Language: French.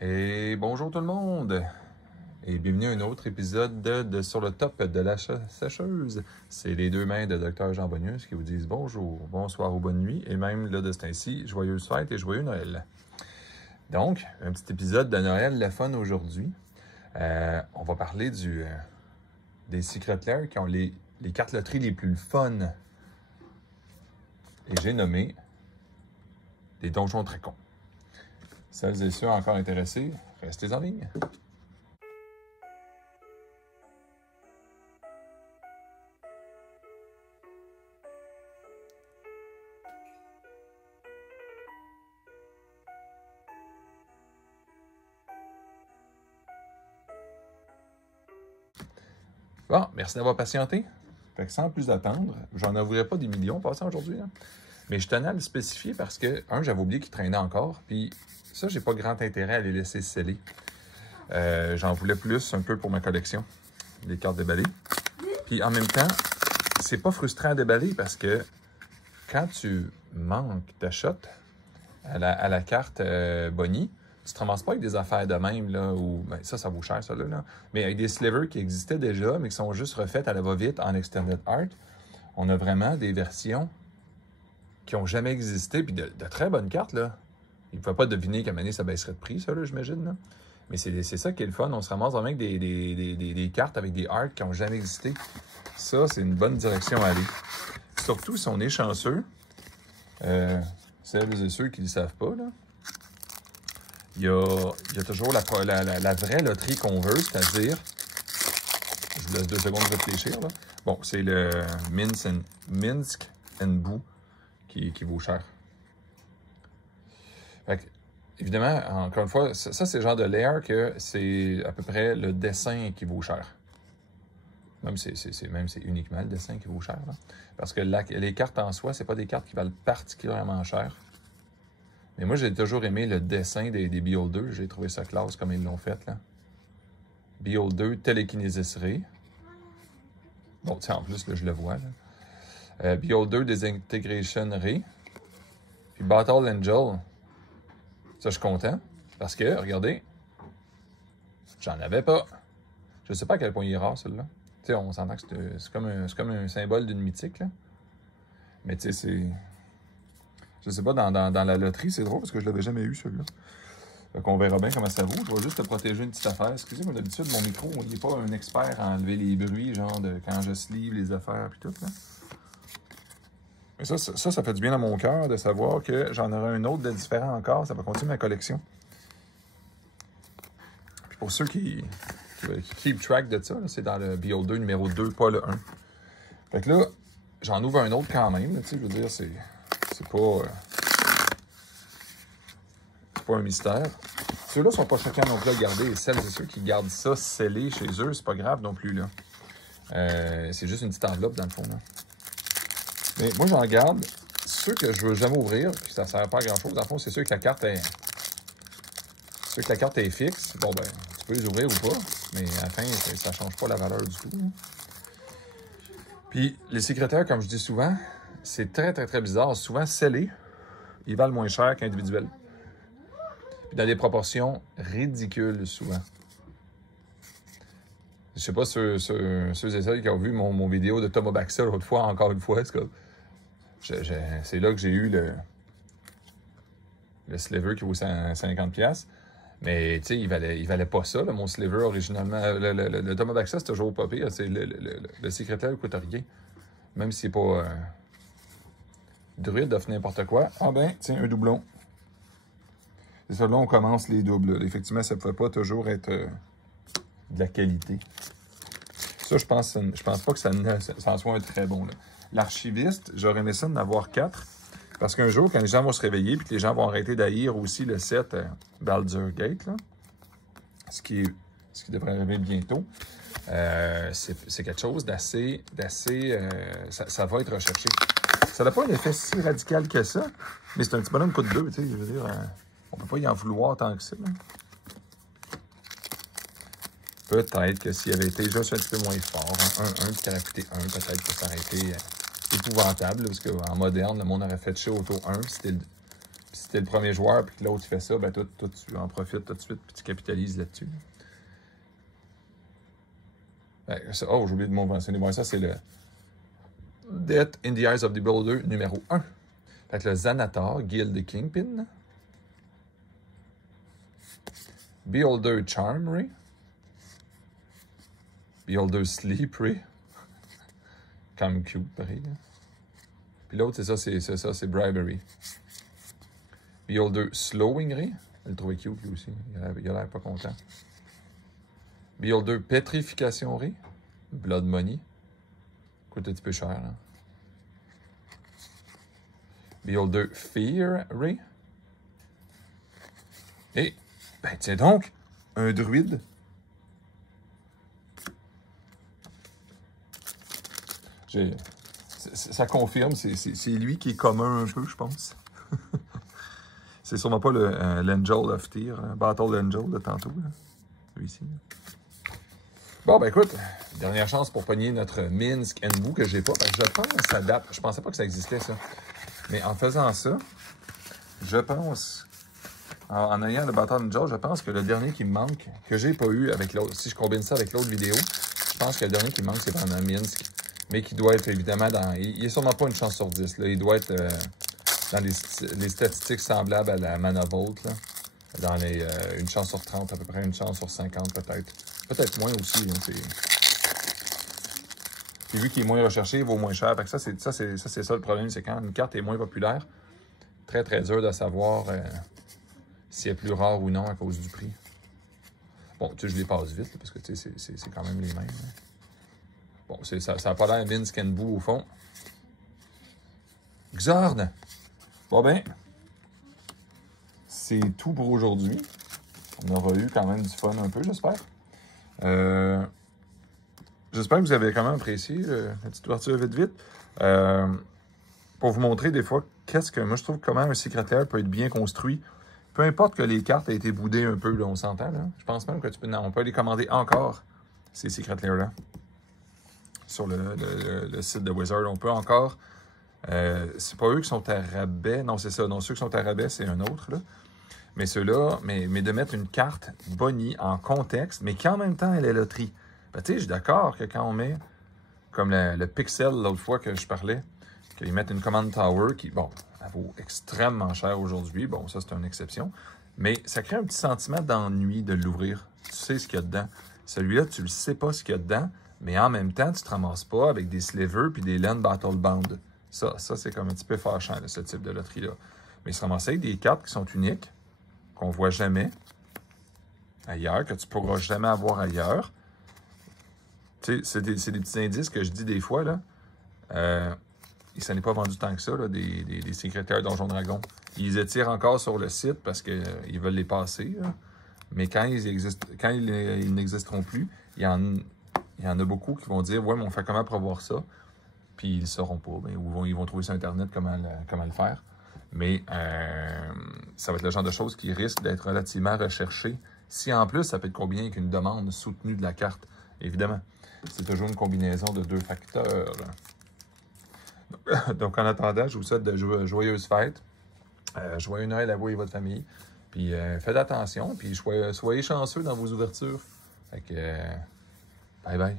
Et bonjour tout le monde! Et bienvenue à un autre épisode de Sur le top de la sécheuse. C'est les deux mains de Dr. Jean Bonnius qui vous disent bonjour, bonsoir ou bonne nuit. Et même là de ce temps-ci, joyeuse fête et joyeux Noël. Donc, un petit épisode de Noël, le fun aujourd'hui. On va parler des Secret Lair qui ont les cartes loteries les plus fun. Et j'ai nommé des donjons très cons. Celles et ceux encore intéressés, restez en ligne. Bon, merci d'avoir patienté. Fait que sans plus attendre, j'en avouerai pas des millions passant aujourd'hui, hein. Mais je tenais à le spécifier parce que, j'avais oublié qu'il traînait encore, puis ça, j'ai pas grand intérêt à les laisser sceller. J'en voulais plus un peu pour ma collection, des cartes déballées. Puis en même temps, c'est pas frustrant à déballer parce que quand tu manques ta shot à la carte Bonnie, tu te ramasses pas avec des affaires de même, là, ou ben, ça vaut cher, ça, là. Mais avec des slivers qui existaient déjà, mais qui sont juste refaites à la va-vite en Extended Art, on a vraiment des versions qui n'ont jamais existé, puis de très bonnes cartes, là. Il ne faut pas deviner qu'à un moment donné, ça baisserait de prix, ça, là, j'imagine, là. Mais c'est ça qui est le fun. On se ramasse vraiment avec des cartes avec des arts qui n'ont jamais existé. Ça, c'est une bonne direction à aller. Surtout si on est chanceux. Celles et ceux qui ne le savent pas, là. Il y a toujours la vraie loterie qu'on veut, c'est-à-dire... Je vous laisse 2 secondes réfléchir, là. Bon, c'est le Minsk and Boo qui vaut cher. Fait que, évidemment, encore une fois, ça c'est le genre de layer que c'est à peu près le dessin qui vaut cher. Même c'est uniquement le dessin qui vaut cher, là. Parce que les cartes en soi, c'est pas des cartes qui valent particulièrement cher. Mais moi, j'ai toujours aimé le dessin des BO2. J'ai trouvé ça classe comme ils l'ont fait, là. BO2, Telekinesis Ray. Bon, tiens, en plus, là, je le vois, là. BO2, Disintegration Ray. Puis Battle Angel. Ça, je suis content. Parce que, regardez, j'en avais pas. Je sais pas à quel point il est rare, celui-là. Tu sais, on s'entend que c'est comme un symbole d'une mythique, là. Mais tu sais, c'est... Je sais pas, dans la loterie, c'est drôle parce que je l'avais jamais eu, celui-là. Fait qu'on verra bien comment ça vaut. Je vais juste te protéger une petite affaire. Excusez-moi, d'habitude, mon micro, il n'est pas un expert à enlever les bruits, genre de quand je sleeve les affaires puis tout, là. Mais ça fait du bien à mon cœur de savoir que j'en aurai un autre de différent encore. Ça va continuer ma collection. Puis pour ceux qui keep track de ça, c'est dans le BO2 numéro 2, pas le 1. Fait que là, j'en ouvre un autre quand même. Tu sais, je veux dire, c'est pas un mystère. Ceux-là sont pas choquants non plus à garder. Et celles et ceux qui gardent ça scellé chez eux, c'est pas grave non plus, là. C'est juste une petite enveloppe dans le fond, là. Mais moi, j'en garde ceux que je veux jamais ouvrir, puis ça sert pas à grand-chose. Dans le fond, c'est ceux que la carte est... Ceux que la carte est fixe. Bon, ben, tu peux les ouvrir ou pas, mais à la fin, ça change pas la valeur du tout, là. Puis, les secrétaires, comme je dis souvent, c'est très, très, très bizarre. Souvent, scellés, ils valent moins cher qu'individuels. Puis dans des proportions ridicules, souvent. Je sais pas ceux et celles qui ont vu mon vidéo de Thomas Baxter l'autre fois, encore une fois, c'est là que j'ai eu le sliver qui vaut 50$. Mais, tu sais, il valait pas ça, là, mon sliver, originalement. Le Thomas Baxter, c'est toujours pas pire. C'est le secrétaire ne coûte rien. Même si c'est pas... druide offre n'importe quoi. Ah ben, tiens, un doublon. C'est ça, là, on commence les doubles. Là. Effectivement, ça ne pouvait pas toujours être de la qualité. Ça, je pense pas que ça en soit un très bon. L'archiviste, j'aurais aimé ça d'en avoir 4. Parce qu'un jour, quand les gens vont se réveiller et que les gens vont arrêter d'haïr aussi le set Baldur's Gate, là, ce qui devrait arriver bientôt, c'est quelque chose d'assez ça va être recherché. Ça n'a pas un effet si radical que ça, mais c'est un petit bonhomme coûte 2, tu sais, je veux dire, on peut pas y en vouloir tant que ça, là. Peut-être que s'il avait été juste un petit peu moins fort, un qui aurait coûté 1, peut-être que ça aurait été épouvantable, parce qu'en moderne, le monde aurait fait show auto 1, puis si t'es le premier joueur puis que l'autre fait ça, ben toi, tu en profites tout de suite puis tu capitalises là-dessus. Ben, oh, j'ai oublié de mentionner. Bon, ça, c'est le Death in the Eyes of the Beholder numéro 1. Fait que le Xanatar, Guild Kingpin. Beholder Charm Ray. Beholder Sleep Ray. Quand même cute, pareil. Là. Puis l'autre, c'est ça, c'est Bribery. Beholder Slowing Ray. Elle le trouvait cute, lui aussi. Il a l'air pas content. Beholder Pétrification Ray. Blood Money. Coûte un petit peu cher, là. Beholder Fear Ray. Et, ben tiens donc, un druide. Ça confirme, c'est lui qui est commun un peu, je pense. C'est sûrement pas l'Angel of Tyr, Battle Angel de tantôt, là. Lui ici. Bon, ben écoute, dernière chance pour pogner notre Minsc Enbu que j'ai pas, parce que je pense que ça date. Je pensais pas que ça existait, ça. Mais en faisant ça, je pense, en ayant le Battle Angel, je pense que le dernier qui me manque, que j'ai pas eu avec l'autre, si je combine ça avec l'autre vidéo, je pense que le dernier qui me manque, c'est vraiment Minsc. Mais qui doit être évidemment dans... Il n'est sûrement pas une chance sur 10. Là. Il doit être dans les statistiques semblables à la Manavolt. Là. Dans les une chance sur 30, à peu près une chance sur 50 peut-être. Peut-être moins aussi. Hein, puis vu qu'il est moins recherché, il vaut moins cher. Fait que ça, c'est ça le problème. C'est quand une carte est moins populaire, très très dur de savoir si elle est plus rare ou non à cause du prix. Bon, tu sais, je les passe vite là, parce que tu sais, c'est quand même les mêmes. Hein. Bon, ça n'a pas l'air Minsc Enbu au fond. Xord! Bon ben, c'est tout pour aujourd'hui. On aura eu quand même du fun un peu, j'espère. J'espère que vous avez quand même apprécié la petite ouverture vite. Pour vous montrer des fois qu'est-ce que... Moi, je trouve comment un secrétaire peut être bien construit. Peu importe que les cartes aient été boudées un peu, là, on s'entend. Là. Je pense même que on peut les commander encore, ces secrétaires-là. Sur le site de Wizard. On peut encore... c'est pas eux qui sont à rabais. Non, c'est ça. Non, ceux qui sont à rabais, c'est un autre. Là. Mais ceux-là, mais de mettre une carte bonnie en contexte, mais qui en même temps, elle est loterie. Ben, tu sais, je suis d'accord que quand on met, comme le Pixel, l'autre fois que je parlais, qu'ils mettent une Command Tower qui, bon, elle vaut extrêmement cher aujourd'hui. Bon, ça, c'est une exception. Mais ça crée un petit sentiment d'ennui de l'ouvrir. Tu sais ce qu'il y a dedans. Celui-là, tu ne sais pas ce qu'il y a dedans. Mais en même temps, tu ne te ramasses pas avec des slivers puis des laines Battlebound. Ça c'est comme un petit peu fâchant, là, ce type de loterie-là. Mais se ramasser avec des cartes qui sont uniques, qu'on ne voit jamais ailleurs, que tu ne pourras jamais avoir ailleurs. Tu sais, c'est des petits indices que je dis des fois, là. Ça n'est pas vendu tant que ça, là, des secrétaires Donjon Dragon. Ils étirent encore sur le site parce qu'ils veulent les passer, là. Mais quand ils n'existeront plus, il y en a beaucoup qui vont dire « Ouais, mais on fait comment pour avoir ça? » Puis ils ne sauront pas. Ben, ou ils vont trouver sur Internet comment le faire. Mais ça va être le genre de choses qui risquent d'être relativement recherchées. Si en plus, ça peut être combiné avec une demande soutenue de la carte, évidemment. C'est toujours une combinaison de deux facteurs. Donc en attendant, je vous souhaite de joyeuses fêtes. Joyeux Noël à vous et votre famille. Puis faites attention. Puis soyez chanceux dans vos ouvertures. Fait que bye bye.